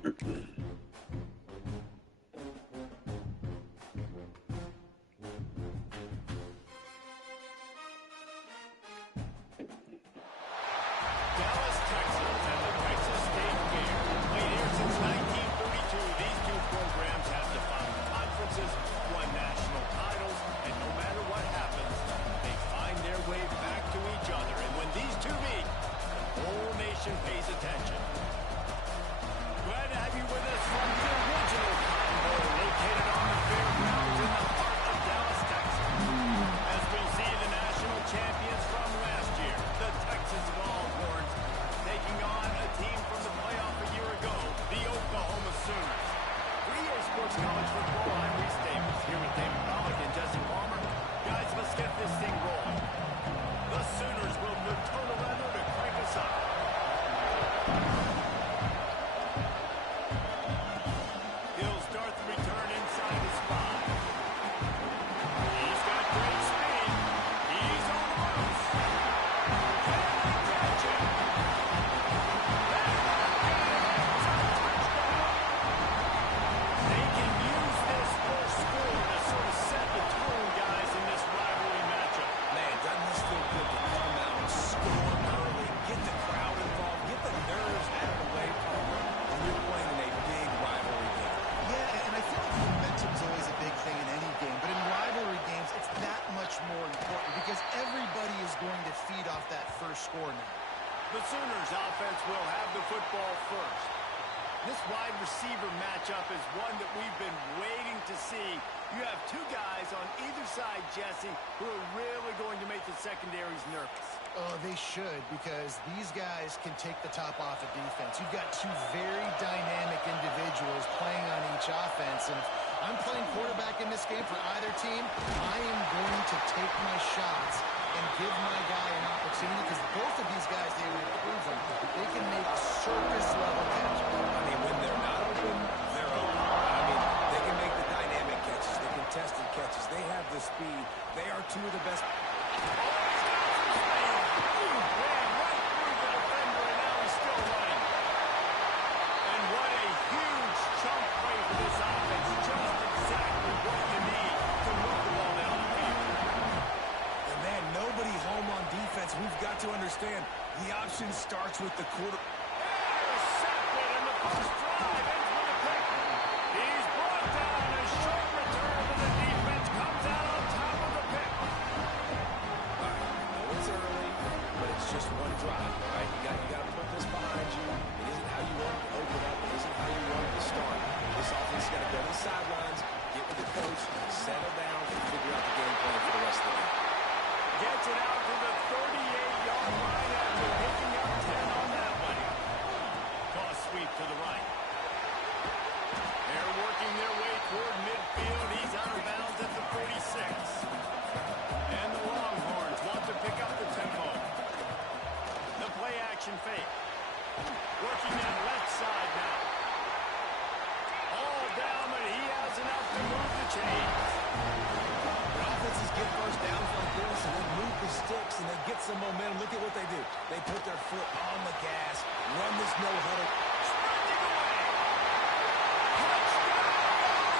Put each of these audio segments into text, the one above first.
Dallas, Texas, and the Texas State Fair. Played here since 1932, these two programs have defined conferences, won national titles, and no matter what happens, they find their way back to each other. And when these two meet, the whole nation pays attention. Glad to have you with us from the original Cotton Bowl, located on the fairgrounds in the heart of Dallas, Texas. As we'll see the national champions from last year, the Texas Longhorns, taking on a team from the playoff a year ago, the Oklahoma Sooners. 3A Sports College Football, I'm Reese Davis, here with David Pollock and Jesse Palmer. Guys, let's get this thing rolling. The Sooners will put total leather to crank us up. He'll start the return inside the spot. He's got great speed. He's on the ropes. Can they catch him? They can use this first score to sort of set the tone, guys, in this rivalry matchup. Man, doesn't this feel good to come out and score early, get the crowd involved, get the nerves out of the way, Palmer, when you're playing in a big rivalry game. Yeah, and I feel like momentum's always a big thing in any game, but in rivalry games, it's that much more important because everybody is going to feed off that first score now. The Sooners offense will have the football first. This wide receiver matchup is one that we've been waiting to see. You have two guys on either side, Jesse, who are really going to make the secondaries nervous. Oh, they should, because these guys can take the top off of defense. You've got two very dynamic individuals playing on each offense, and if I'm playing quarterback in this game for either team, I am going to take my shots and give my guy an opportunity, because both of these guys, they have proven they can make circus-level catches. I mean, when they're not open, they're open. I mean, they can make the dynamic catches, the contested catches. They have the speed. They are two of the best. We've got to understand, the option starts with the quarter. Intercepted in the first drive, into the pick. He's brought down a short return, and the defense comes out on top of the pick. All right, I know it's early, but it's just one drive, all right? You got to put this behind you. It isn't how you want it to open up. It isn't how you want it to start. This offense has got to go to the sidelines, get with the coach, settle down, and figure out the game plan for the rest of the game. Gets it out to the 38-yard line after picking up 10 on that one. Toss sweep to the right. They're working their way toward midfield. He's out of bounds at the 46. And the Longhorns want to pick up the tempo. The play action fake. Working that left side now. All down, but he has enough to move the chains. Offenses get first downs like this, and they move the sticks, and they get some momentum. Look at what they do. They put their foot on the gas, run this no-huddle. Sprinting away. Touchdown,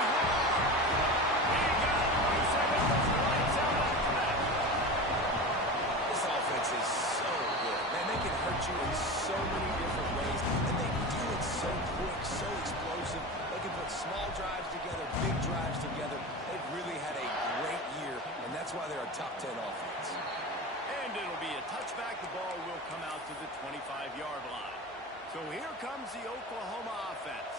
Longhorn. He got it. He said it was lights out after that. This offense is so good. Man, they can hurt you in so many different ways, and they do it so quick, so explosive. They can put small drives together, big drives together. They've really had a great year, and that's why they're a top 10 offense. And it'll be a touchback. The ball will come out to the 25-yard line. So here comes the Oklahoma offense.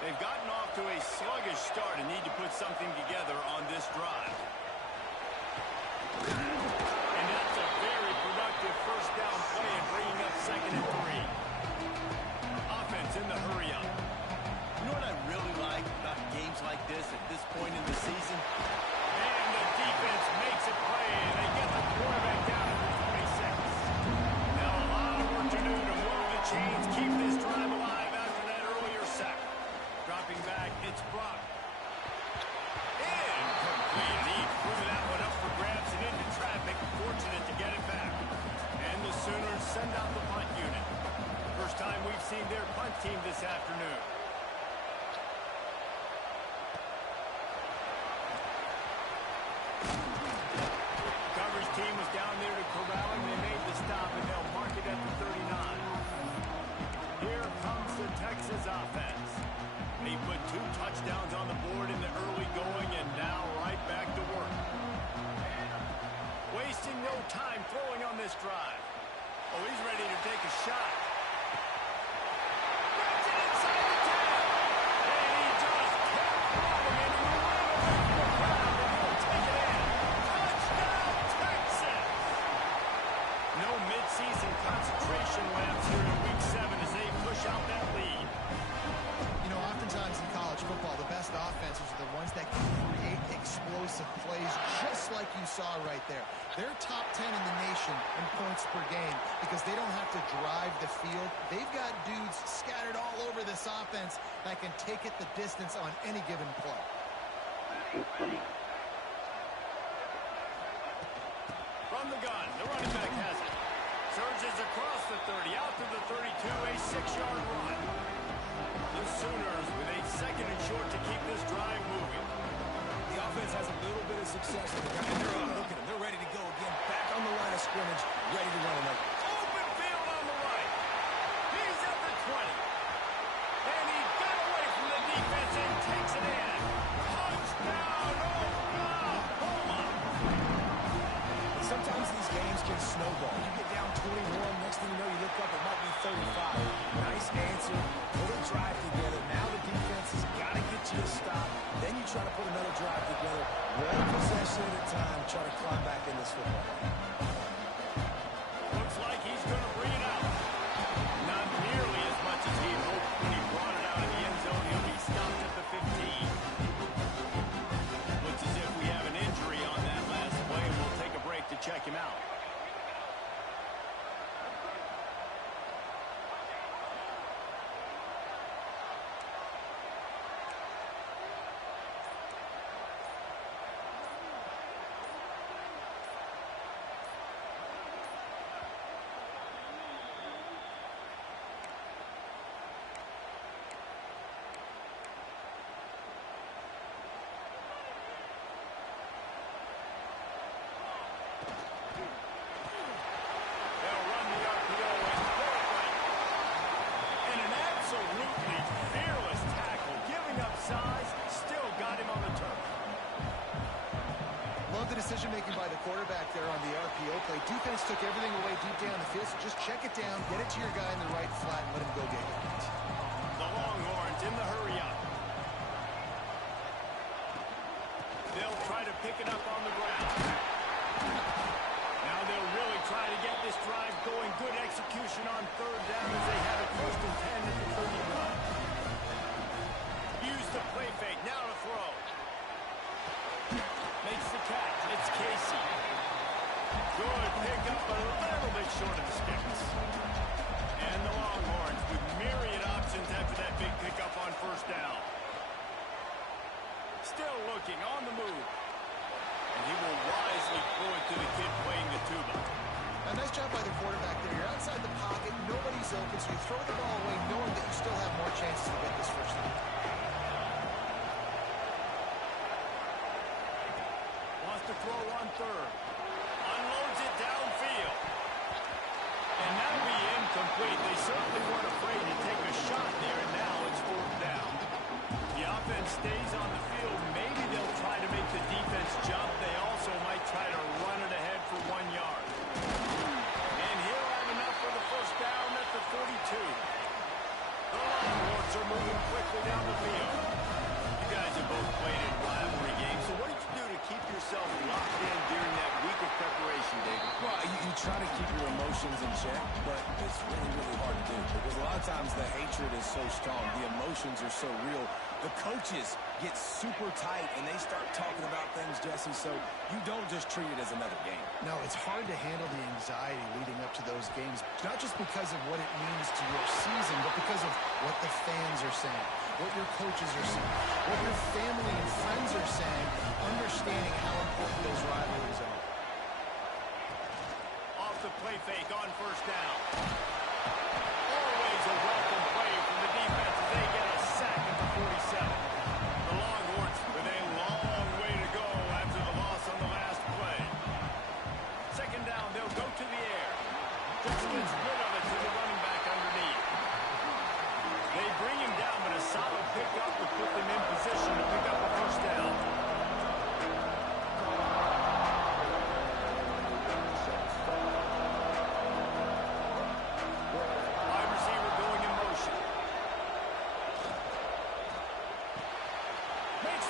They've gotten off to a sluggish start and need to put something together on this drive. And that's a very productive first down play and bringing up 2nd and 3. Offense in the hurry-up. You know what I really like about games like this at this point in the season? And the defense makes a play, and they get the quarterback down at the 26. Now a lot of work to do to move the chains, keep this drive alive after that earlier sack. Dropping back, it's Brock. Incomplete. He threw that one up for grabs and into traffic. Fortunate to get it back. And the Sooners send out the punt unit. First time we've seen their punt team this afternoon. Coverage team was down there to corral him. They made the stop, and they'll mark it at the 39. Here comes the Texas offense. He put 2 touchdowns on the board in the early going, and now right back to work. Wasting no time throwing on this drive. Oh, he's ready to take a shot. Gets it inside the 10. And he just kept rolling, and he ran away from the crowd, and he'll take it in. Touchdown, Texas! No midseason concentration laps here in Week 7 as they push out that lead. You know, oftentimes in college football, the best offenses are the ones that can create explosive plays, just like you saw right there. They're top 10 in the nation in points per game because they don't have to drive the field. They've got dudes scattered all over this offense that can take it the distance on any given play. From the gun, the running back has it. Surges across the 30, out to the 32, a 6-yard run. The Sooners with a 2nd and short to keep this drive moving. The offense has a little bit of success in the ground. And they're up. Look at them. They're ready to go again. Back on the line of scrimmage, ready to run another. Open field on the right. He's at the 20. And he got away from the defense and takes it in. Touchdown, Oklahoma! Sometimes these games can snowball. You get down 21, next thing you know, you look up, it might be 35. Nice answer. Put a drive together. Now the defense has got to get you to stop. Then you try to put another drive together. One possession at a time. Try to climb back in this football. Looks like he's going to bring it out. Not nearly as much as he had hoped when he brought it out of the end zone. He'll be stopped at the 15. Looks as if we have an injury on that last play, and we'll take a break to check him out. Decision-making by the quarterback there on the RPO play. Defense took everything away deep down the field, so just check it down, get it to your guy in the right flat, and let him go get it. The Longhorns in the hurry-up. They'll try to pick it up on the ground. Now they'll really try to get this drive going. Good execution on 3rd down as they have it 1st and 10 at the 31. Use the play fake. Now to throw. Makes the catch. It's Casey. Good pickup, but a little bit short of the sticks. And the Longhorns with myriad options after that big pickup on 1st down. Still looking on the move. And he will wisely throw it to the kid playing the tuba. A nice job by the quarterback there. You're outside the pocket. Nobody's open, so you throw the ball away knowing that you still have more chances to get this 1st down. To throw on 3rd. Unloads it downfield. And that'll be incomplete. They certainly weren't afraid to take a shot there, and now it's 4th down. The offense stays on the field. Maybe they'll try to make the defense jump. They also might try to run it ahead for 1 yard. And he'll have enough for the 1st down at the 42. The Longhorns are moving quickly down the field. You guys have both played in rivalry games, so what did you do to keep yourself locked in during that week of preparation, David? Well, you try to keep your emotions in check, but it's really, really hard to do because a lot of times the hatred is so strong. The emotions are so real. The coaches get super tight, and they start talking about things, Jesse, so you don't just treat it as another game. No, it's hard to handle the anxiety leading up to those games, not just because of what it means to your season, but because of what the fans are saying, what your coaches are saying, what your family and friends are saying, understanding how important those rivalries are. Off the play fake on 1st down. Always a welcome play from the defense as they get a sack at the 47. The Longhorns with a long way to go after the loss on the last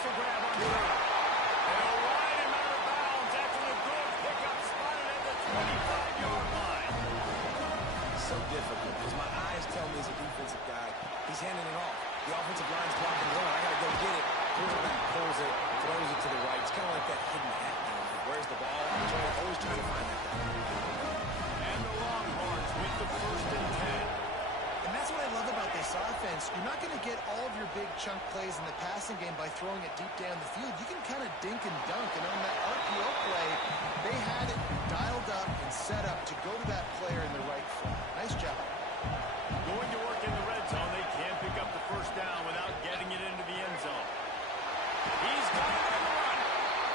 for grab on third. They'll ride him out of bounds after the good pickup spotted at the 25-yard line. So difficult because my eyes tell me as a defensive guy, he's handing it off. The offensive line's blocking the run. I got to go get it. Quarterback pulls it, throws it to the right. It's kind of like that hidden hat. Where's the ball? Always trying to find that guy. And the Longhorns with the 1st and 10. And that's what I love about this offense. You're not going to get all of your big chunk plays in the passing game by throwing it deep down the field. You can kind of dink and dunk. And on that RPO play, they had it dialed up and set up to go to that player in the right foot. Nice job. Going to work in the red zone. They can't pick up the 1st down without getting it into the end zone. He's got it on the run.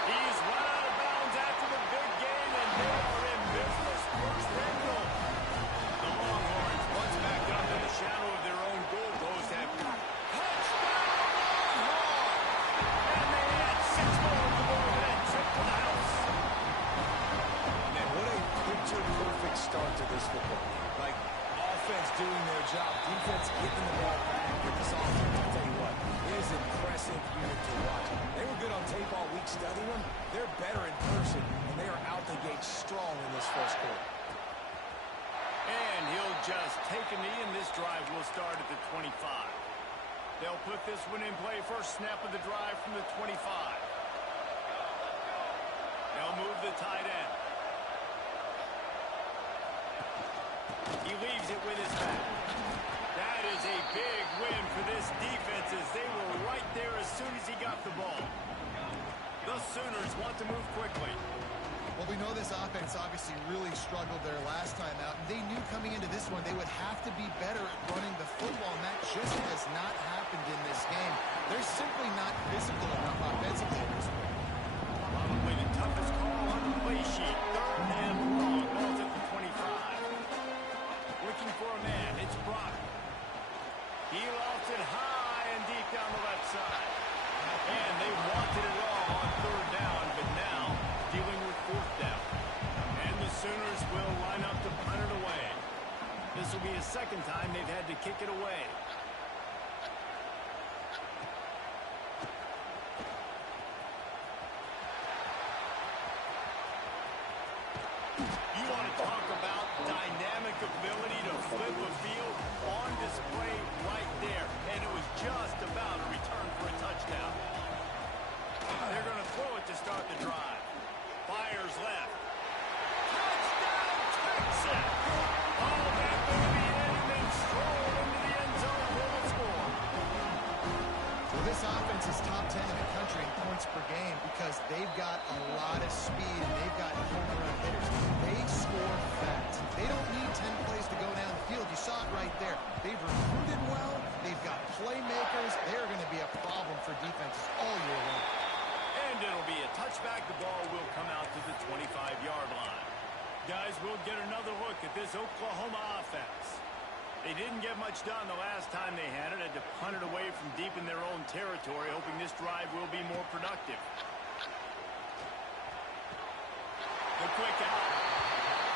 He's run out of bounds after the big game, and they are in business. 1st and goal. The Longhorns, once back under the shadow of their own goal post, have touchdown Longhorns! And they had 6 more to go over that trip to the house. Man, what a picture-perfect start to this football game. Like, offense doing their job, defense getting the ball back, and this offense, I'll tell you what, it is an impressive unit to watch. They were good on tape all week studying them. They're better in person, and they are out the gate strong in this 1st quarter. And he'll just take a knee, and this drive will start at the 25. They'll put this one in play. First snap of the drive from the 25. They'll move the tight end. He leaves it with his back. That is a big win for this defense as they were right there as soon as he got the ball. The Sooners want to move quickly. Well, we know this offense obviously really struggled their last time out. And they knew coming into this one they would have to be better at running the football, and that just has not happened in this game. They're simply not physical enough offensively in this one. Probably the toughest call on the play sheet. 3rd and long. Ball's at the 25. Looking for a man. It's Brock. He lofts it high and deep down the left side. And they wanted it all on 3rd down, but now dealing with 4th down. And the Sooners will line up to punt it away. This will be the 2nd time they've had to kick it away. You want to talk about dynamic ability to flip a field on display right there. And it was just about a return for a touchdown. They're going to throw it to start the drive. Fires left. Touchdown, Texas! All that baby in and then strolled into the end zone for the score. Well, this offense is top 10 in the country in points per game because they've got a lot of speed and they've got home run hitters. They score fast. They don't need 10 plays to go down the field. You saw it right there. They've recruited well. They've got playmakers. They're going to be a problem for defenses all year long. And it'll be a touchback. The ball will come out to the 25-yard line. Guys, we'll get another look at this Oklahoma offense. They didn't get much done the last time they had it. Had to punt it away from deep in their own territory, hoping this drive will be more productive. The quick out.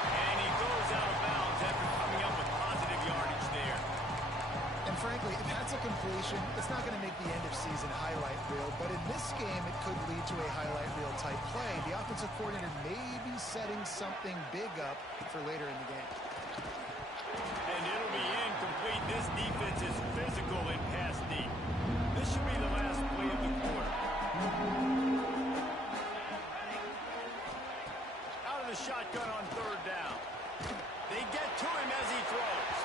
And he goes out of bounds after coming up with positive yardage there. And frankly, if that's a completion, it's not going to make the end-of-season highlight reel. But in this game, it could lead to a highlight reel type play. The offensive coordinator may be setting something big up for later in the game. And it'll be incomplete. This defense is physical and pass deep. This should be the last play of the quarter. Out of the shotgun on 3rd down. They get to him as he throws.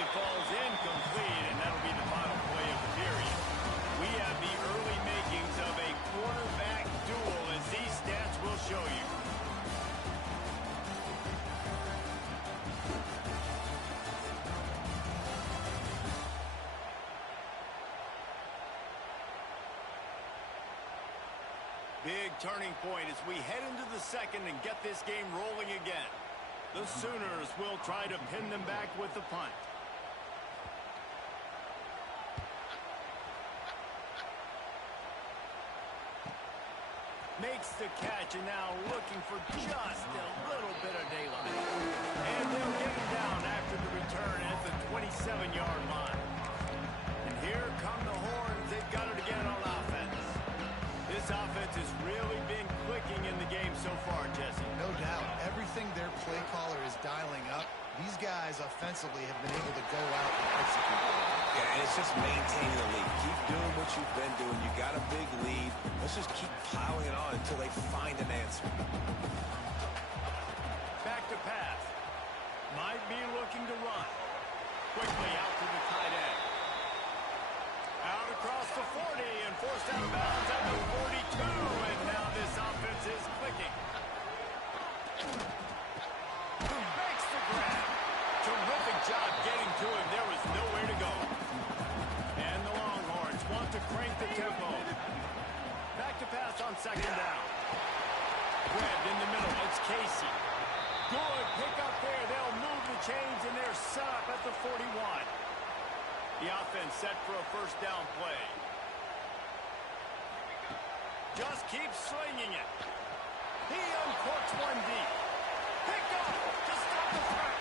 It falls incomplete, and that'll be the final play of the period. We have the early makings of a quarterback duel, as these stats will show you. Big turning point as we head into the 2nd and get this game rolling again. The Sooners will try to pin them back with the punt. Makes the catch and now looking for just a little bit of daylight. And they'll get him down after the return at the 27-yard line. And here come the Horns. They've got it again on offense. offensively have been able to go out and execute. Yeah, and it's just maintaining the lead. Keep doing what you've been doing. You got a big lead. Let's just keep piling it on until they find an answer. Back to pass. Might be looking to run. Quickly out to the tight end. Out across the 40 and forced out of bounds at the 42. And now this offense is clicking. Makes the grab. Terrific job getting to him. There was nowhere to go. And the Longhorns want to crank the tempo. Back to pass on second down. Grabbed in the middle. It's Casey. Good pick up there. They'll move the chains, and they're set up at the 41. The offense set for a first down play. Just keeps slinging it. He uncorks one deep. Picked up to stop the threat.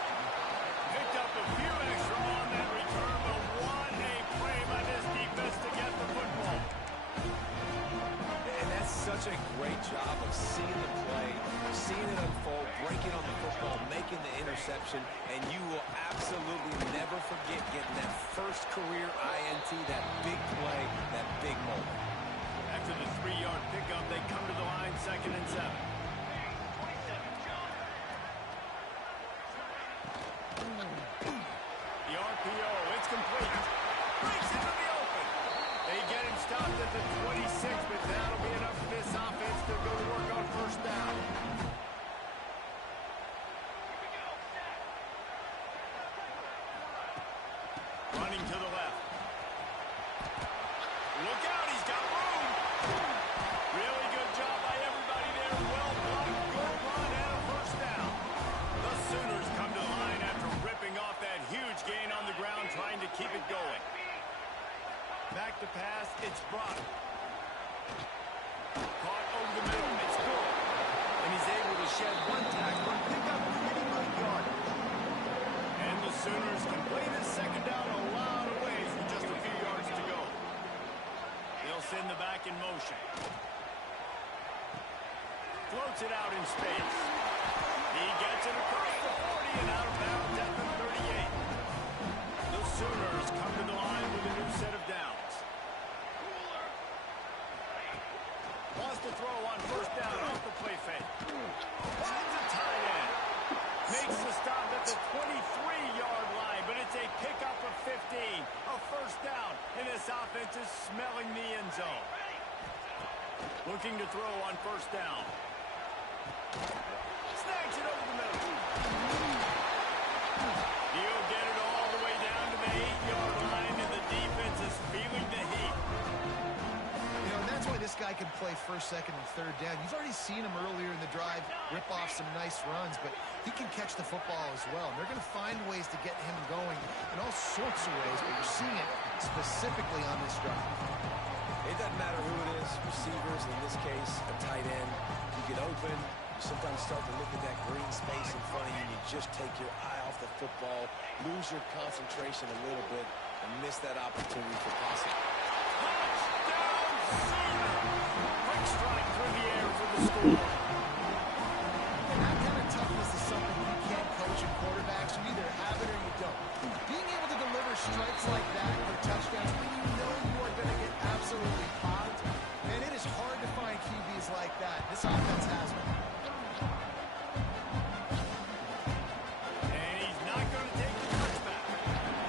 Picked up a few extra on that return, but what a play by this defense to get the football. And that's such a great job of seeing the play, seeing it unfold, breaking on the football, making the interception, and you will absolutely never forget getting that first career INT, that big play, that big moment. After the 3-yard pickup, they come to the line, 2nd and 7. The RPO, it's complete. Breaks into the open. They get him stopped at the 26, but that'll be enough for this offense to go to work on first down. Running to the left. Look out, he's got room. Really good job by everybody there. Well blocked, good run, and a first down. The Sooners come to the line after ripping off that huge gain on the ground, trying to keep it going. Back to pass, it's Brock. Caught over the middle, it's good. And he's able to shed one tackle and pick up pretty good yardage. And the Sooners can play this second down a lot of ways with just a few yards to go. They'll send the back in motion. Floats it out in space. He gets it across the 40 and out of bounds at the 38. The Sooners come to the line with a new set of downs. Wants to throw on first down off the play fake. Finds a tight end. Makes the stop at the 23-yard line, but it's a pickup of 15. A first down, and this offense is smelling the end zone. Looking to throw on first down. Snags it over the middle. He'll get it all the way down to the 8-yard line, and the defense is feeling the heat. You know, that's why this guy can play first, second, and third down. You've already seen him earlier in the drive rip off some nice runs, but he can catch the football as well. And they're going to find ways to get him going in all sorts of ways, but you're seeing it specifically on this drive. It doesn't matter who it is, receivers, in this case, a tight end. You get open, you sometimes start to look at that green space in front of you, and you just take your eye off the football, lose your concentration a little bit, and miss that opportunity for passing. Touchdown, Sooner! Quick strike through the air for the score. And that kind of toughness is something you can't coach in quarterbacks. You either have it or you don't. Being able to deliver strikes like that for touchdowns when you know you are going to get absolutely popped, and it is hard to find QBs like that. This offense has one. And he's not going to take the touchback.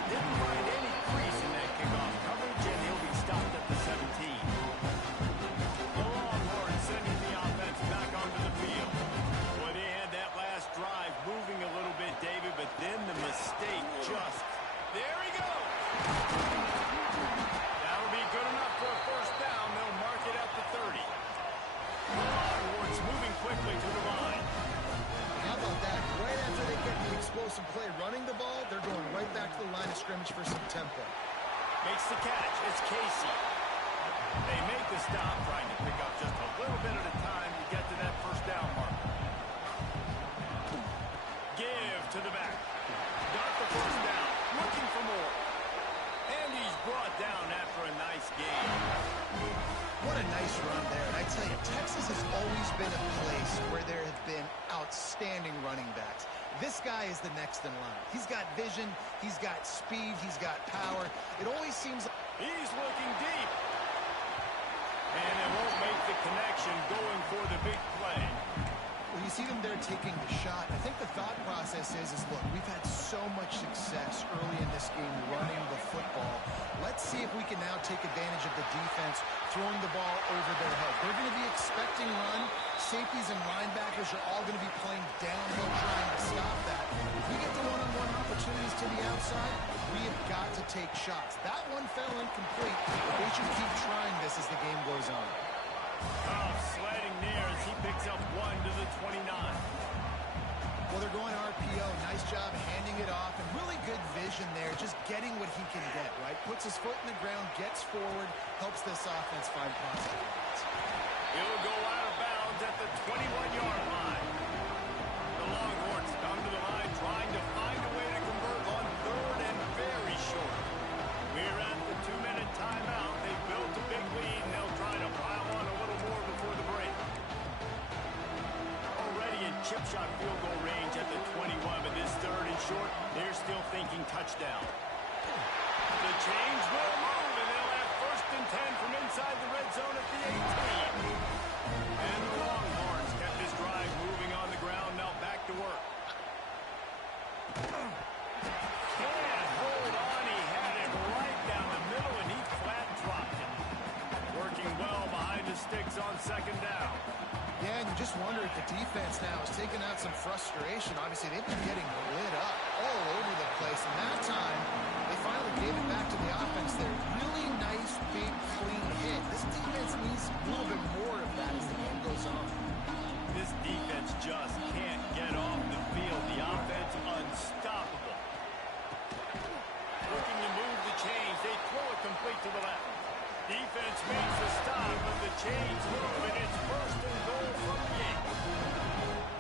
Didn't find any crease in that kickoff coverage, and he'll be stopped at the 17. The Longhorns sending the offense back onto the field. Well, they had that last drive moving a little bit, David, but then the mistake just... There he goes! That'll be good enough for a first down. They'll mark it at the 30. The Longhorns moving quickly to the line. How about that? Right after they get the explosive play running the ball, they're going right back to the line of scrimmage for some tempo. Makes the catch. It's Casey. They make the stop, trying to pick up just a little bit at a time to get to that first down mark. Give to the back. Got the first down. Looking for more. And he's brought down after a nice game. What a nice run there. And I tell you, Texas has always been a place where there have been outstanding running backs. This guy is the next in line. He's got vision, he's got speed, he's got power. It always seems like He's looking deep. And it won't make the connection going for the big play. when you see them there taking the shot, I think the thought process is look, we've had so much success early in this game running the football. Let's see if we can now take advantage of the defense throwing the ball over their head. They're going to be expecting run. Safeties and linebackers are all going to be playing downhill trying to stop that. If we get the one-on-one opportunities to the outside, we have got to take shots. That one fell incomplete. They should keep trying this as the game goes on. Oh, sliding near as he picks up 1 to the 29. Well, they're going RPO. Nice job handing it off, and really good vision there, just getting what he can get, right? Puts his foot in the ground, gets forward, helps this offense find positive points. He'll go out of bounds at the 21-yard line. The Longhorns come to the line trying to find a way to convert on 3rd and very short. We're at the 2-minute timeout. They built a big lead, and they'll try to pile on a little more before the break. Already in chip shot field goal range at the 21, but this 3rd and short, they're still thinking touchdown. The chains will move, and they'll have 1st and 10 from inside the red zone at the 18. And the Longhorns kept this drive moving on the ground. Now back to work. Can't hold on. He had it right down the middle, and he flat dropped it. Working well behind the sticks on 2nd down. Yeah, and you just wonder if the defense now is taking out some frustration. Obviously, they've been getting lit up all over the place. And that time, they finally gave it back to the offense there. Really nice, big, clean hit. This defense needs a little bit more of that as the game goes on. This defense just can't get off the field. The offense unstoppable. Looking to move the chains. They throw it complete to the left. Defense makes the stop, but the chains move, and it's 1st and goal from Yates.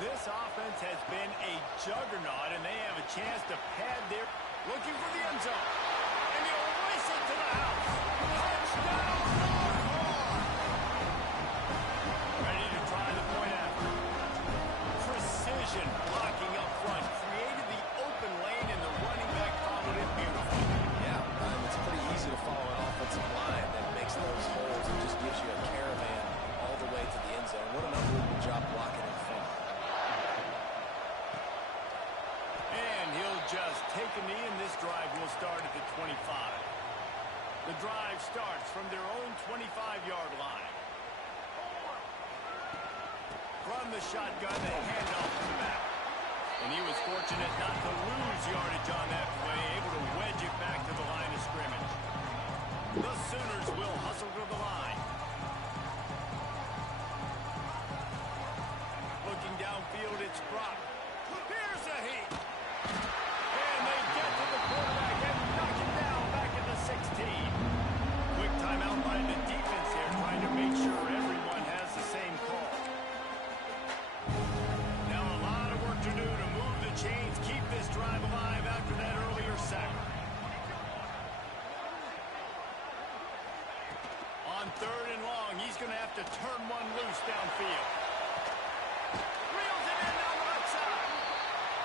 This offense has been a juggernaut, and they have a chance to pad their... Looking for the end zone. And he'll race it to the house. Touchdown, Longhorns! Ready to try the point after. Precision blocking up front. Created the open lane, and the running back followed it beautifully. Yeah, it's pretty easy to follow an offensive line that makes those holes and just gives you a caravan all the way to the end zone. What an unbelievable job blocking in front. And he'll just take a knee, and this drive will start at the 25. The drive starts from their own 25-yard line. From the shotgun, the handoff to the back. And he was fortunate not to lose yardage on that play, able to wedge it back to the line of scrimmage. The Sooners will hustle to the line. Looking downfield, it's Brock. Here's a heat. And they get to the quarterback and knock him down back at the 16. Quick timeout by the defense there, trying to make sure everyone has the same call. Now a lot of work to do to move the chains, keep this drive alive after that earlier sack. On 3rd and long, he's going to have to turn one loose downfield. Reels it in down the left side.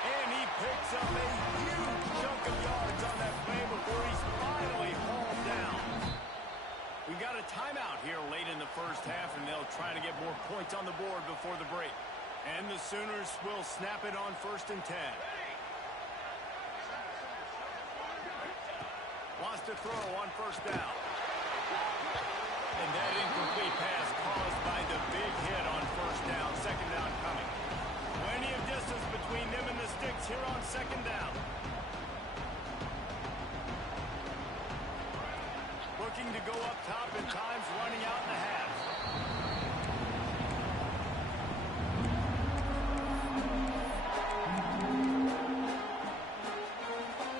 And he picks up a huge chunk of yards on that play before he's finally hauled down. We've got a timeout here late in the first half, and they'll try to get more points on the board before the break. And the Sooners will snap it on 1st and 10. Wants to throw on 1st down. And that incomplete pass caused by the big hit on 1st down. 2nd down coming. Plenty of distance between them and the sticks here on 2nd down. Looking to go up top at times, running out in the half.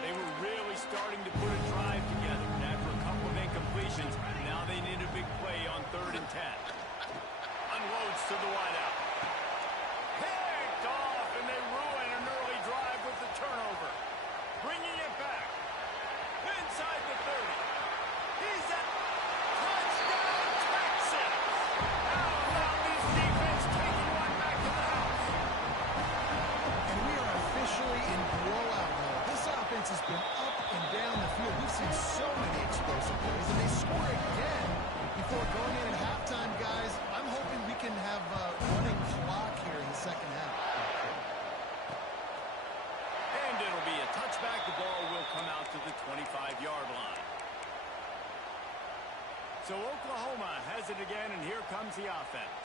They were really starting to put a drive together. And after a couple of incompletions, now they need a big play on 3rd and 10. Unloads to the wideout. Picked off, and they ruin an early drive with the turnover. Bringing it back. Inside the 30. He's at touchdown, it again, and here comes the offense.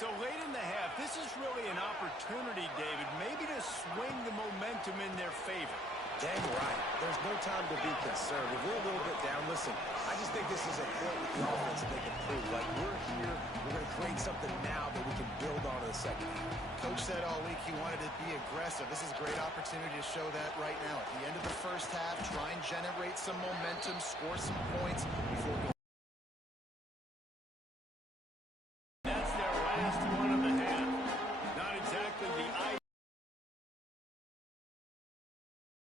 So late in the half, this is really an opportunity, David, maybe to swing the momentum in their favor. Dang right. There's no time to be concerned. If we're a little bit down, listen, I just think this is a point with the offense that they can prove. Like, we're here, we're going to create something now that we can build on in the second half. Coach said all week he wanted to be aggressive. This is a great opportunity to show that right now. At the end of the first half, try and generate some momentum, score some points before going. That's their last one of the half. Not exactly the idea.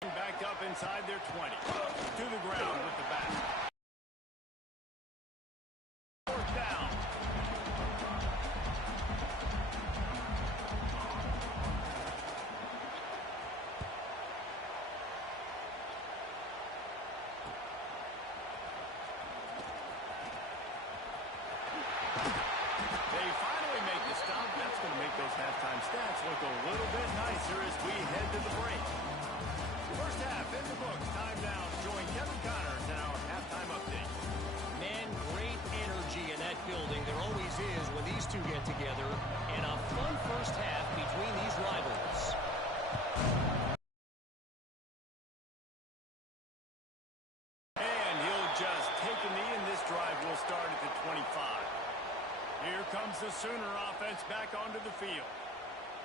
Back up inside their 20. To the ground with the back. Fourth down. They finally make the stop. That's going to make those halftime stats look a little bit nicer as we head to the break. First half in the books. Time now to join Kevin Connors in our halftime update. Man, great energy in that building. There always is when these two get together. And a fun first half between these rivals. And he'll just take a knee, and this drive will start at the 25. Here comes the Sooner offense back onto the field.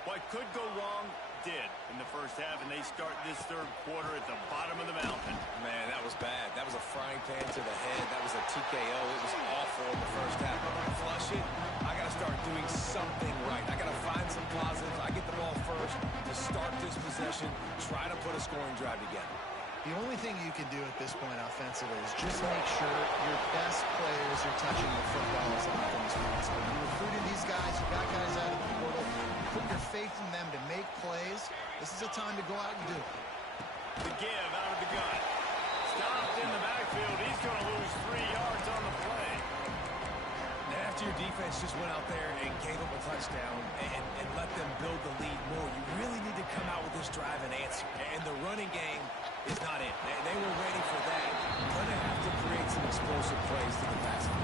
What could go wrong did in the first half, and they start this third quarter at the bottom of the mountain. Man, that was bad. That was a frying pan to the head. That was a TKO. It was awful in the first half. But when I flush it, I got to start doing something right. I got to find some positives. I get the ball first to start this possession, try to put a scoring drive together. The only thing you can do at this point offensively is just make sure your best players are touching the football as often as possible. You're recruiting these guys, you've got guys out of the portal, you put your faith in them to make plays. This is a time to go out and do it. The give out of the gun. Stopped in the backfield. He's going to lose 3 yards on the play. And after your defense just went out there and gave up a touchdown and let them build the lead more, you really need to come out with this drive and answer. And the running game is not it. They were waiting for that. Going to have to create some explosive plays to the passing.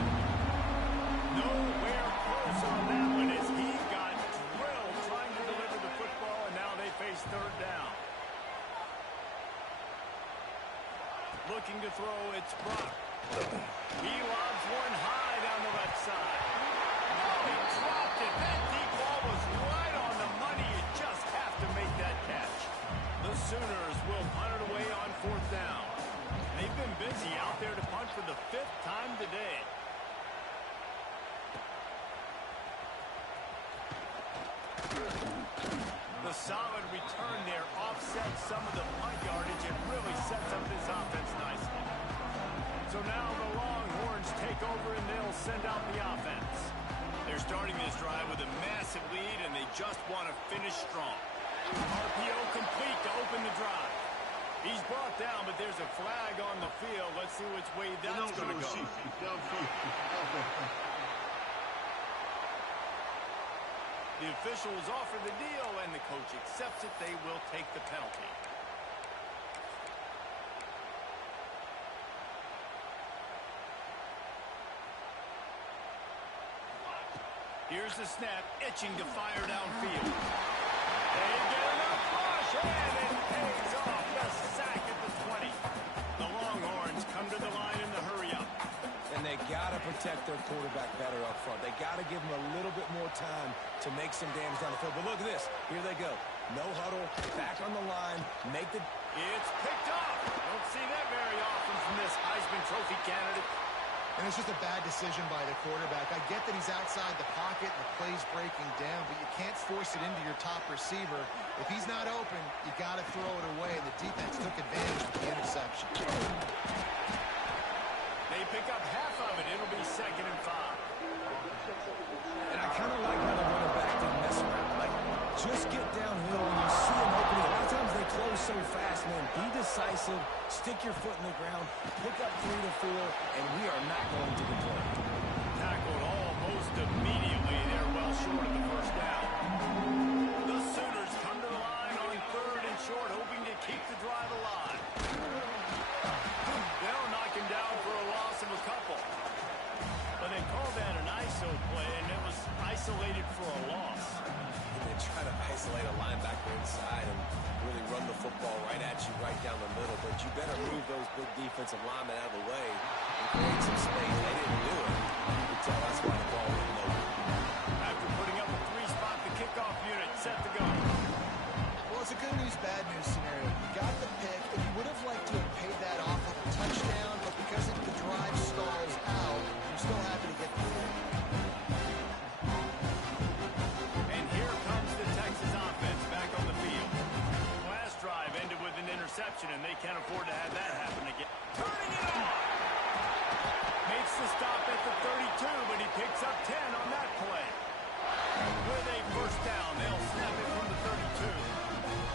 Nowhere close on that one as he got drilled trying to deliver the football, and now they face third down. Looking to throw, it's Brock. He lobs one high down the left side. Oh, he dropped it. That deep ball was right on the money. You just have to make that catch. The Sooners will punt it away on fourth down. They've been busy out there to punt for the 5th time today. The solid return there offsets some of the punt yardage and really sets up this offense nicely. So now the Longhorns take over and they'll send out the offense. They're starting this drive with a massive lead and they just want to finish strong. RPO complete to open the drive. He's brought down, but there's a flag on the field. Let's see which way that's going to go. The officials offer the deal, and the coach accepts it. They will take the penalty. Here's the snap, itching to fire downfield. They get enough push, and it pays off. The sack at the 20. The Longhorns come to the line in the hurry-up. And they got to protect their quarterback better up front. They got to give him a little bit more time to make some damage down the field. But look at this. Here they go. No huddle. Back on the line. Make the... It's picked off. Don't see that very often from this Heisman Trophy candidate. And it's just a bad decision by the quarterback. I get that he's outside the pocket and the play's breaking down, but you can't force it into your top receiver. If he's not open, you got to throw it away. The defense took advantage of the interception. They pick up half of it. It'll be 2nd and 5. And I kind of like how the running back didn't mess around. Like, just get downhill when you see an opening. A lot of times they close so fast, man. Be decisive. Stick your foot in the ground. Pick up 3 to 4, and we are not going to complain. Tackled almost immediately. They're well short of the first down. The Sooners come to the line on 3rd and short, hoping to keep the drive alive. They'll knock him down for a loss of a couple. But they call that an big defensive lineman out of the way and create some space. They didn't do it. You can tell that's why the ball went nowhere. After putting up a three-spot, the kickoff unit set to go. Well, it's a good news, bad news scenario. You got the pick, and you would have liked to have paid that off with a touchdown, but because the drive stalls out, you're still happy to get the pick. And here comes the Texas offense back on the field. Last drive ended with an interception, and they can't afford to have that happen again. Turning it on! Makes the stop at the 32, but he picks up 10 on that play. With a first down, they'll snap it from the 32.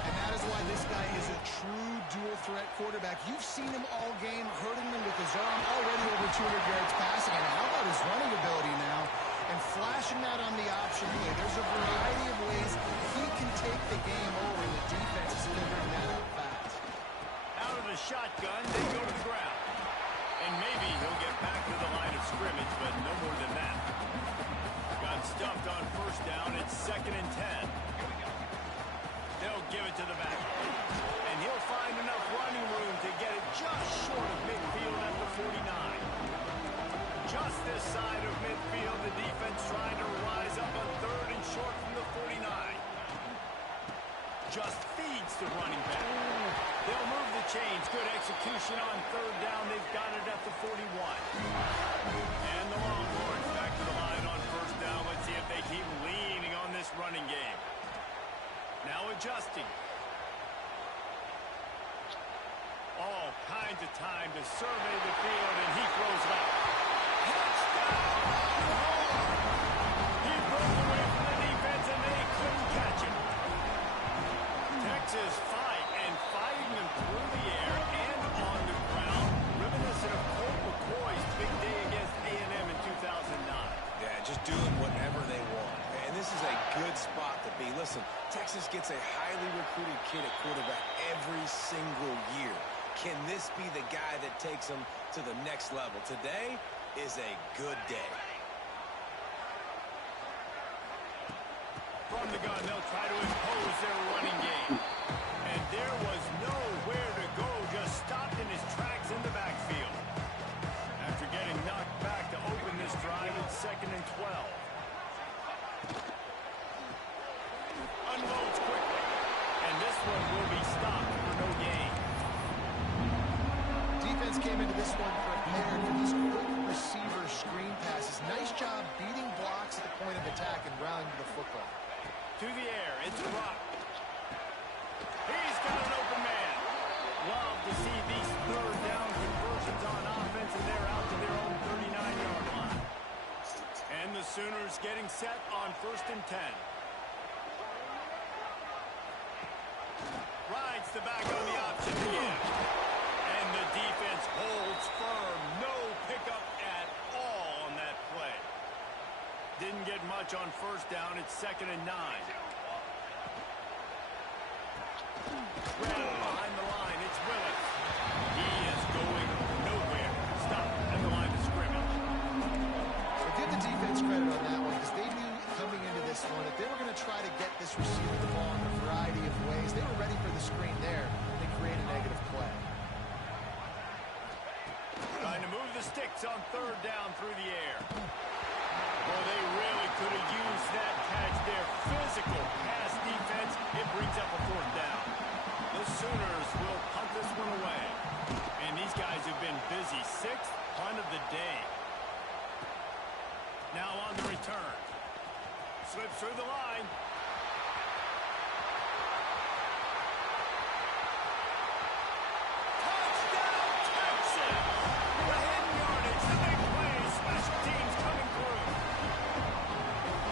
And that is why this guy is a true dual-threat quarterback. You've seen him all game, hurting them with his arm, already over 200 yards passing. And how about his running ability now? And flashing that on the option play. There's a variety of ways he can take the game over, and the defense is figuring that out fast. Out of the shotgun, they go to the ground. And maybe he'll get back to the line of scrimmage, but no more than that. Got stuffed on first down. It's 2nd and 10. They'll give it to the back. And he'll find enough running room to get it just short of midfield at the 49. Just this side of midfield, the defense trying to rise up on 3rd and short from the 49. Just feeds the running back. They'll move the chains. Good execution on 3rd down. They've got it at the 41. And the Longhorns back to the line on 1st down. Let's see if they keep leaning on this running game. Now adjusting. All kinds of time to survey the field, and he throws it out. Touchdown! He broke away from the defense, and they couldn't catch him. Texas fighting him through the air and on the ground. Reminiscent of Colt McCoy's big day against A&M in 2009. Yeah, just doing whatever they want. And this is a good spot to be. Listen, Texas gets a highly recruited kid at quarterback every single year. Can this be the guy that takes them to the next level? Today is a good day. From the gun, they'll try to impose their running game. And there was nowhere to go, just stopped in his tracks in the backfield. After getting knocked back to open this drive, it's 2nd and 12. Unloads quickly. And this one will be stopped for no gain. Defense came into this one prepared for these quick receiver screen passes. Nice job beating blocks at the point of attack and rallying to the football. To the air, it's Rock. He's got an open man. Love to see these 3rd down conversions on offense, and they're out to their own 39-yard line. And the Sooners getting set on 1st and 10. Rides the back on the option again. And the defense holds firm. No pickup at all on that play. Didn't get much on 1st down. It's 2nd and 9. Spread behind the line. It's Willis. He is going nowhere. Stop at the line of scrimmage. So give the defense credit on that one, because they knew coming into this one that they were going to try to get this receiver the ball in a variety of ways. They were ready for the screen there. They create a negative play. Trying to move the sticks on 3rd down through the air. Well, they really could have used that catch there. Physical pass defense. It brings up a 4th down. The Sooners will punt this one away. And these guys have been busy. 6th punt of the day. Now on the return. Slips through the line. Touchdown, Texas! The hidden yardage, the big play, special teams coming through.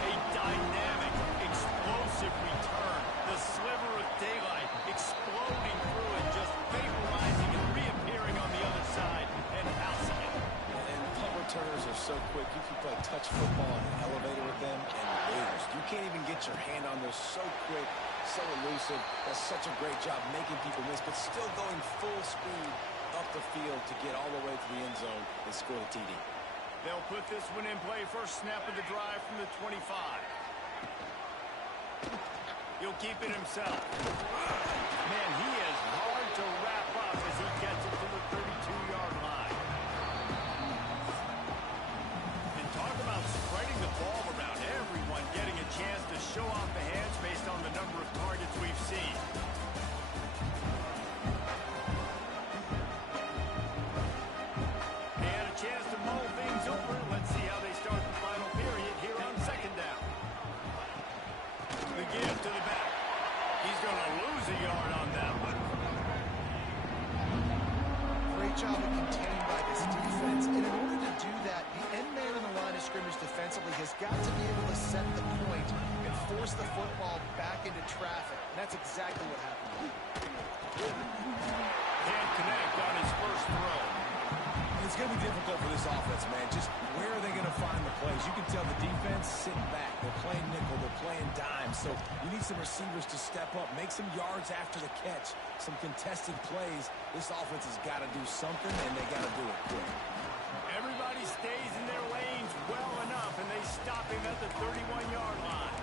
A dynamic, explosive return. The sliver of daylight exploding through and just vaporizing and reappearing on the other side and housing it. And punt returners are so quick. You can play touch football in an elevator with them and lose. You can't even get your hand on those. So quick, so elusive. Does such a great job making people miss, but still going full speed up the field to get all the way to the end zone and score the TD. They'll put this one in play. First snap of the drive from the 25. He'll keep it himself. Man, he is hard to wrap up as he gets it to the 32. job of containing by this defense. And in order to do that, the end man on the line of scrimmage defensively has got to be able to set the point and force the football back into traffic. And that's exactly what happened. Can't connect on his first throw. It's going to be difficult for this offense, man. Just where are they going to find the plays? You can tell the defense sitting back. They're playing nickel. They're playing dime. So you need some receivers to step up, make some yards after the catch, some contested plays. This offense has got to do something, and they got to do it quick. Everybody stays in their lanes well enough, and they stop him at the 31-yard line.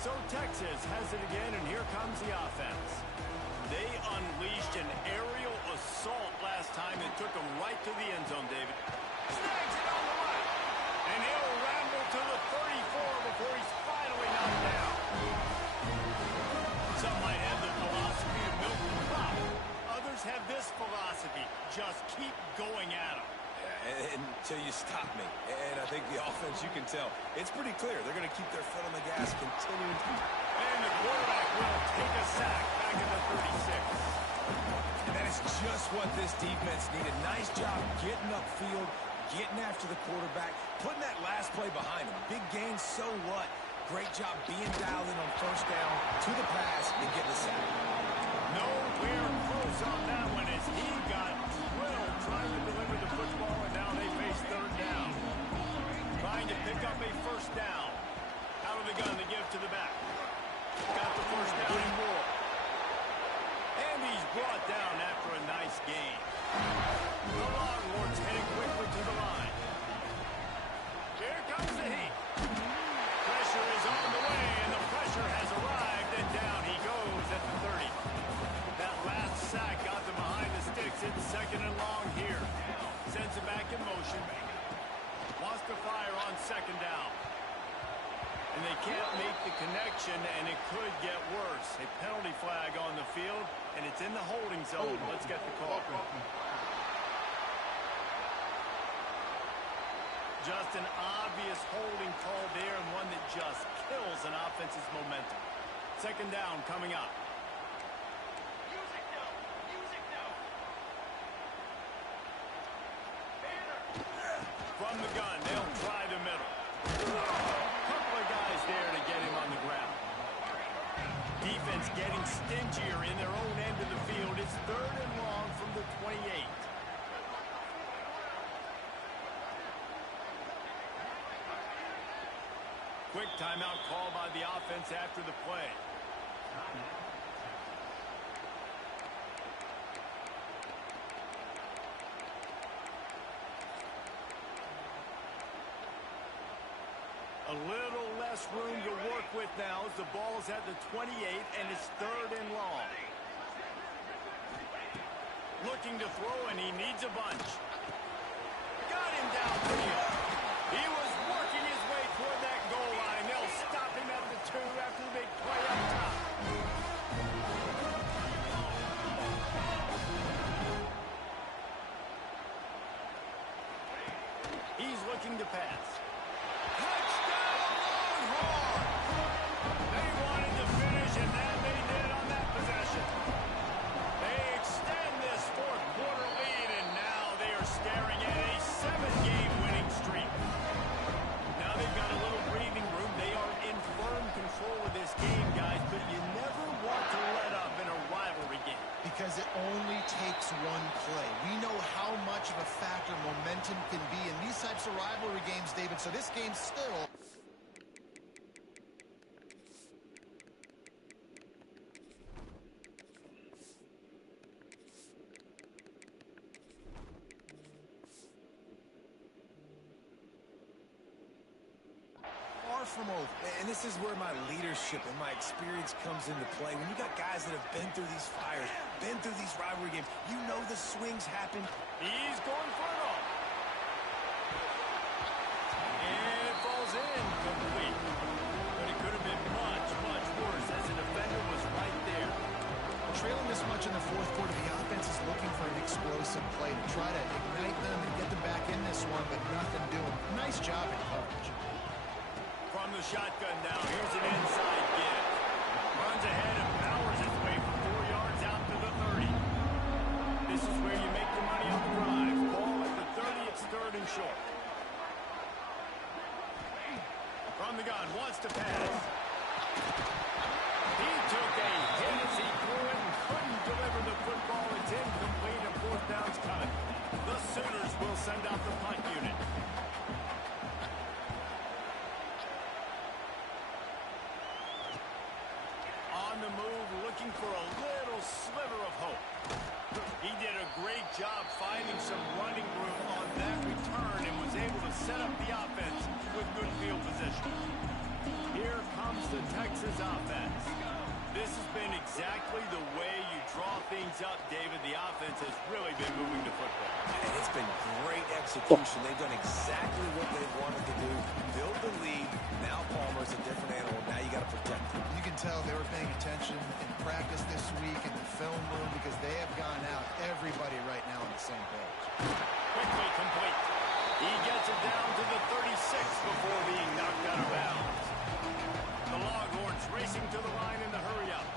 So Texas has it again, and here comes the offense. They unleashed an aerial assault last time and took him right to the end zone, David. Snags it on the right. And he'll ramble to the 34 before he's finally knocked down. Some might have the philosophy of Milton Pop. Others have this philosophy. Just keep going at him. Until you stop me. And I think the offense, you can tell, it's pretty clear. They're going to keep their foot on the gas, continuing to. And the quarterback will take a sack back in the 36. And that is just what this defense needed. Nice job getting upfield, getting after the quarterback, putting that last play behind him. Big gain, so what? Great job being dialed in on first down, to the pass, and getting the sack. Nowhere close on that one as he got drilled trying to deliver the football, and now they face third down. Trying to pick up a first down. Out of the gun to give to the back. Got the first down and more. And he's brought down after a nice gain. The Longhorns heading quickly to the line. Here comes the heat. Pressure is on the way, and the pressure has arrived, and down he goes at the 30. That last sack got them behind the sticks. It's second and long here. Sends it back in motion. Wants to fire on second down. And they can't make the connection, and it could get worse. A penalty flag on the field, and it's in the holding zone. Let's get the call. Just an obvious holding call there, and one that just kills an offense's momentum. Second down coming up. From the gun, they'll try the middle. Couple of guys there to get him on the ground. Defense getting stingier in their own end of the field. It's third and long from the 28. Quick timeout call by the offense after the play. A little less room to work with now as the ball's at the 28 and it's third and long. Looking to throw, and he needs a bunch. Got him downfield. He was working his way toward that goal line. They'll stop him at the 2 after the big play up top. He's looking to pass. Touchdown, Longhorn! They wanted to finish, and that they did on that possession. They extend this fourth-quarter lead, and now they are staring at a 7-game winning streak. Now they've got a little breathing room. They are in firm control of this game, guys, but you never want to let up in a rivalry game. Because it only takes one play. We know how much of a factor momentum can be in these types of rivalry games, David. So this game's still... From over. And this is where my leadership and my experience comes into play. When you got guys that have been through these fires, been through these rivalry games, you know the swings happen. He's going for it all. And it falls in complete. But it could have been much, much worse as the defender was right there. Trailing this much in the fourth quarter, the offense is looking for an explosive play to try to ignite them and get them back in this one, but nothing doing. Nice job in coverage. From the shotgun now, here's an inside give. Runs ahead and powers his way for 4 yards out to the 30. This is where you From the gun, wants to pass. He took a hit as he threw it and couldn't deliver the football. It's incomplete, and fourth down's coming. The Sooners will send out the punt unit. On the move, looking for a little sliver of hope. He did a great job finding some running room on that return and was able to set up the offense with good field position. Here comes the Texas offense. This has been exactly the way you draw things up, David. The offense has really been moving the football. And it's been great execution. They've done exactly what they wanted to do. Build the lead. Now Palmer's a different animal. Now you got to protect him. You can tell they were paying attention in practice this week in the film room because they have gone out, everybody right now on the same page. Quickly complete. He gets it down to the 36 before being knocked out of bounds. The Longhorns racing to the line in the hurry-up.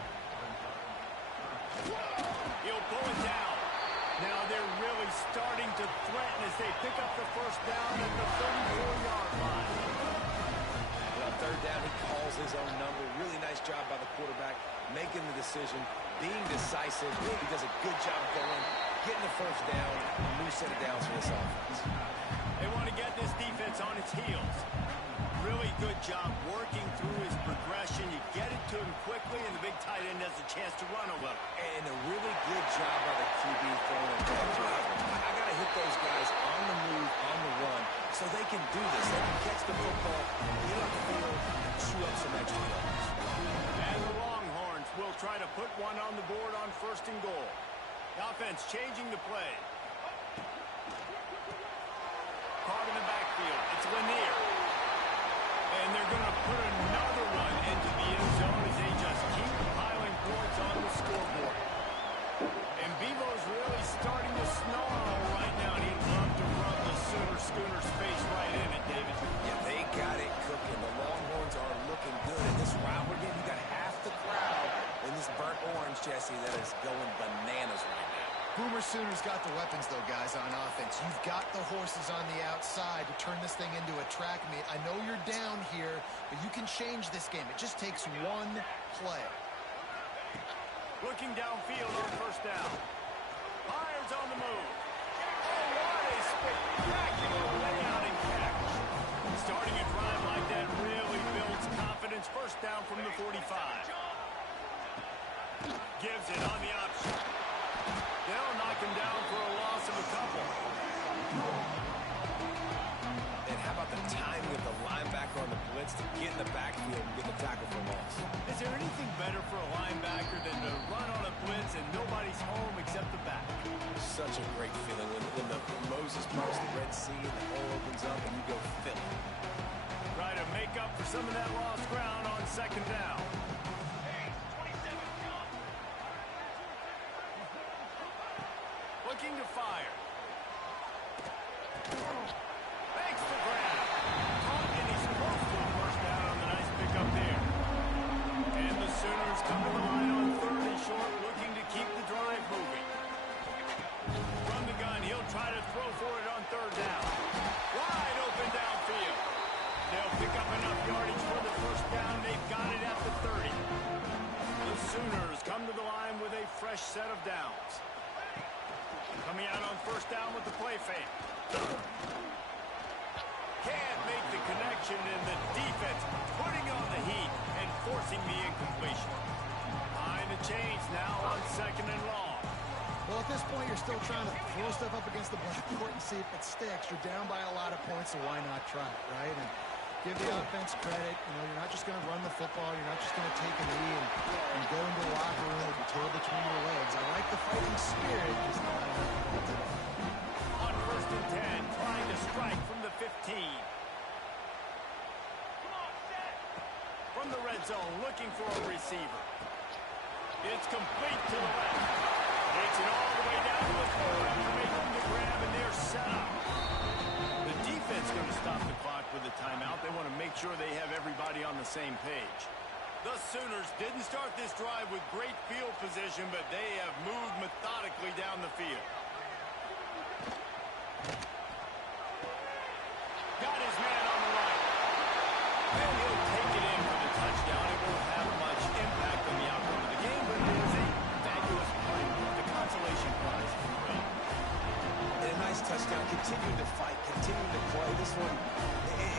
He'll pull it down. Now they're really starting to threaten as they pick up the first down at the 34-yard line. On third down, he calls his own number. Really nice job by the quarterback, making the decision, being decisive. He does a good job going, getting the first down, a new set of downs for this offense. They want to get this defense on its heels. Really good job working through his progression. You get it to him quickly, and the big tight end has a chance to run a little. And a really good job by the QB throwing I got to hit those guys on the move, on the run, so they can do this. They can catch the football, get up the field, and chew up some extra yards. And the Longhorns will try to put one on the board on first and goal. The offense changing the play. Caught in the backfield. It's Lanier. And they're going to put another one into the end zone as they just keep piling points on the scoreboard. And Bevo's really starting to snarl right now. And he'd love to rub the Schooner's face right in it, David. Yeah, they got it cooking. The Longhorns are looking good. In this rivalry game, you got half the crowd in this burnt orange, Jesse, that is going bananas right now. Boomer Sooners got the weapons, though, guys, on offense. You've got the horses on the outside to turn this thing into a track meet. I know you're down here, but you can change this game. It just takes one play. Looking downfield on first down. Myers on the move. Oh, what a spectacular layout and catch. Starting a drive like that really builds confidence. First down from the 45. Gives it on the option. They'll knock him down for a loss of a couple. And how about the timing of the linebacker on the blitz to get in the backfield and get the tackle for loss? Is there anything better for a linebacker than to run on a blitz and nobody's home except the back? Such a great feeling when the Moses parts the Red Sea and the hole opens up and you go fill it. Try to make up for some of that lost ground on second down. Looking to fire. Makes the grab. Caught, and he's close to a first down on the nice pickup there. And the Sooners come to the line on third and short, looking to keep the drive moving. From the gun, he'll try to throw for it on third down. Wide open downfield. They'll pick up enough yardage for the first down. They've got it at the 30. The Sooners come to the line with a fresh set of downs. Coming out on first down with the play fake. Can't make the connection, and the defense putting on the heat and forcing the incompletion. Behind the chains now on second and long. Well, at this point, you're still trying to throw stuff up against the blackboard and see if it sticks. You're down by a lot of points, so why not try it, right? And give the offense credit. You know, you're not just going to run the football. You're not just going to take a knee and go into the locker room with your tail between your legs. I like the fighting spirit. Just not enough today. On first and 10, trying to strike from the 15. From the red zone, looking for a receiver. It's complete to the left. Takes it all the way down to the floor after making the grab, and they're set up. The defense going to stop the clock with a timeout. They want to make sure they have everybody on the same page. The Sooners didn't start this drive with great field position, but they have moved methodically down the field. Got his man on the right. And touchdown, continuing to fight, continuing to play. This one,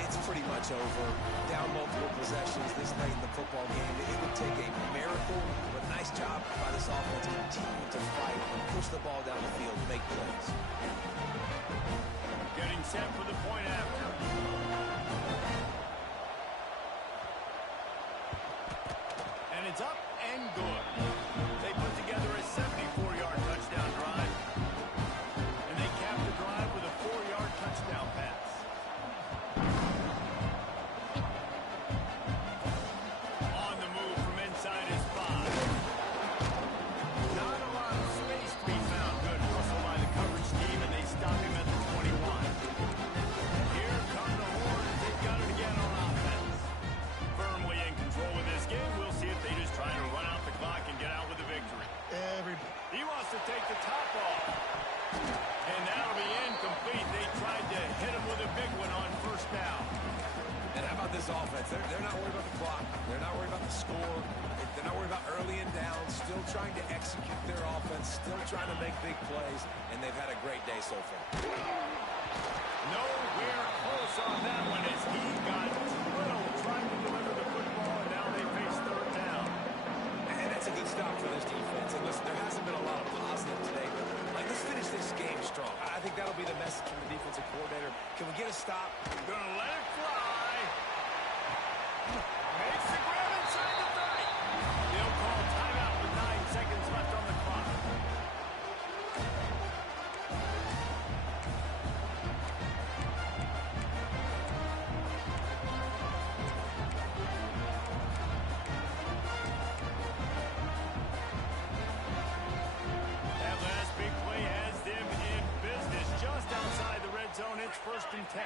it's pretty much over. Down multiple possessions this late in the football game. It would take a miracle, but nice job by this offense continuing to fight, push the ball down the field, make plays. Getting set for the point after. And it's up and good. They put together a 74-yard touchdown drive. And they cap the drive with a 4-yard touchdown pass. On the move from inside his 5. Not a lot of space to be found. Good hustle by the coverage team, and they stop him at the 21. Here come the Hornets. They've got it again on offense. Firmly in control of this game. We'll see if they just try to run out the clock and get out with a victory. He wants to take the top off. And that'll be incomplete. They tried to hit him with a big one on first down. And how about this offense? They're not worried about the clock. They're not worried about the score. They're not worried about early and down. Still trying to execute their offense. Still trying to make big plays. And they've had a great day so far. Nowhere close on that one as he got drilled trying to deliver the football, and now they face third down. And that's a good stop for this defense. And listen, there hasn't been a lot of positive today, but let's finish this game strong. I think that'll be the message from the defensive coordinator. Can we get a stop? Gonna let it fly. Makes the grab inside the 30. They'll call timeout with 9 seconds left on the clock. That last big play has them in business just outside the red zone. It's 1st and 10.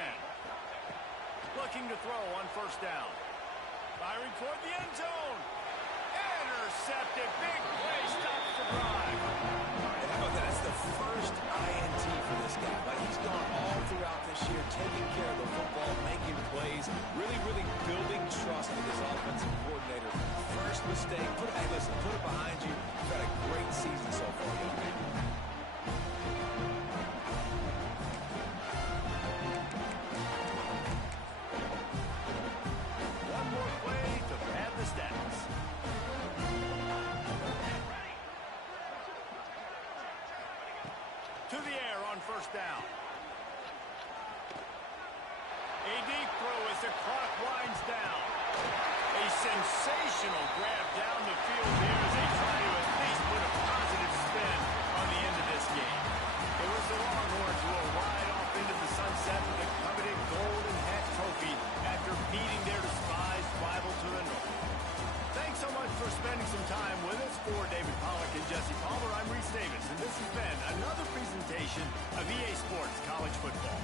Looking to throw on first down. Firing toward the end zone. Intercepted. Big play. Stops the drive. And how about that? That's the first INT for this guy. Like, he's gone all throughout this year, taking care of the football, making plays, really, really building trust with his offensive coordinator. First mistake. Hey, listen, put it behind you. You've had a great season so far, young man. One more play to pad the stats. To the air on first down. A deep throw as the clock winds down. A sensational grab down the field here as they try to at least put a positive spin on the end of this game. It was the Longhorns who will ride off into the sunset with the coveted Golden Hat Trophy after beating their despised rival to the north. Thanks so much for spending some time with us. For David Pollack and Jesse Palmer, I'm Reese Davis, and this has been another presentation of EA Sports College Football.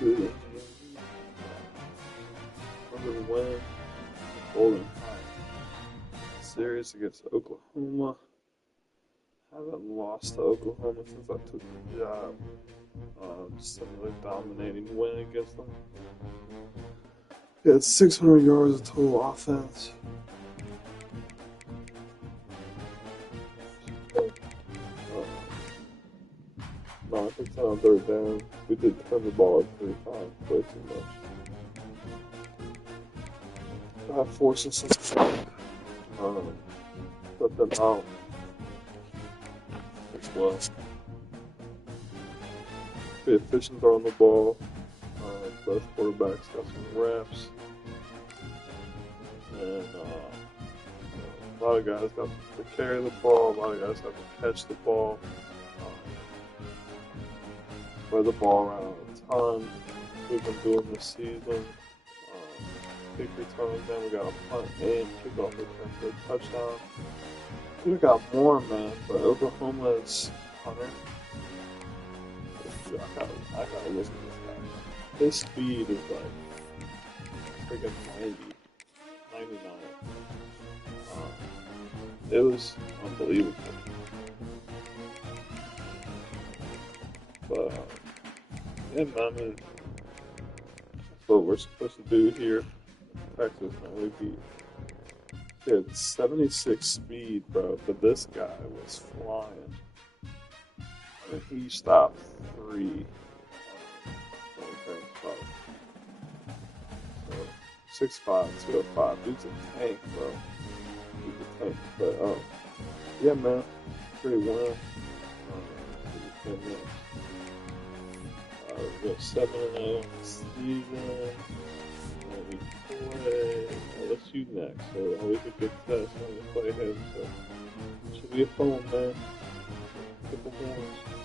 Good. We're going to win Golden High series against Oklahoma. Haven't lost to Oklahoma since I took the job. Just a really dominating win against them. Had 600 yards of total offense. No, I think it's on third down. We did turn the ball up 3 times, way too much. Forcing some put them out as well. pretty efficient throwing the ball. Both quarterbacks got some reps. And a lot of guys got to carry the ball. A lot of guys got to catch the ball. Spread the ball around a ton. We've been doing this season. Kick returns, then we got a punt and kickoff return for a touchdown. We got more, man, but Oklahoma's punter. Dude, I gotta listen to this guy. His speed is like freaking 99. It was unbelievable. But yeah, man, I mean, that's what we're supposed to do here in Texas, man. He had 76 speed, bro, but this guy was flying. And he stopped 3. So 6'5", 205. Dude's a tank, bro. Dude's a tank. But yeah, man, pretty win. 10 minutes. We got 7-0 season. And we play LSU next, so always a good test when we play him. So should be a fun one, man. Couple points.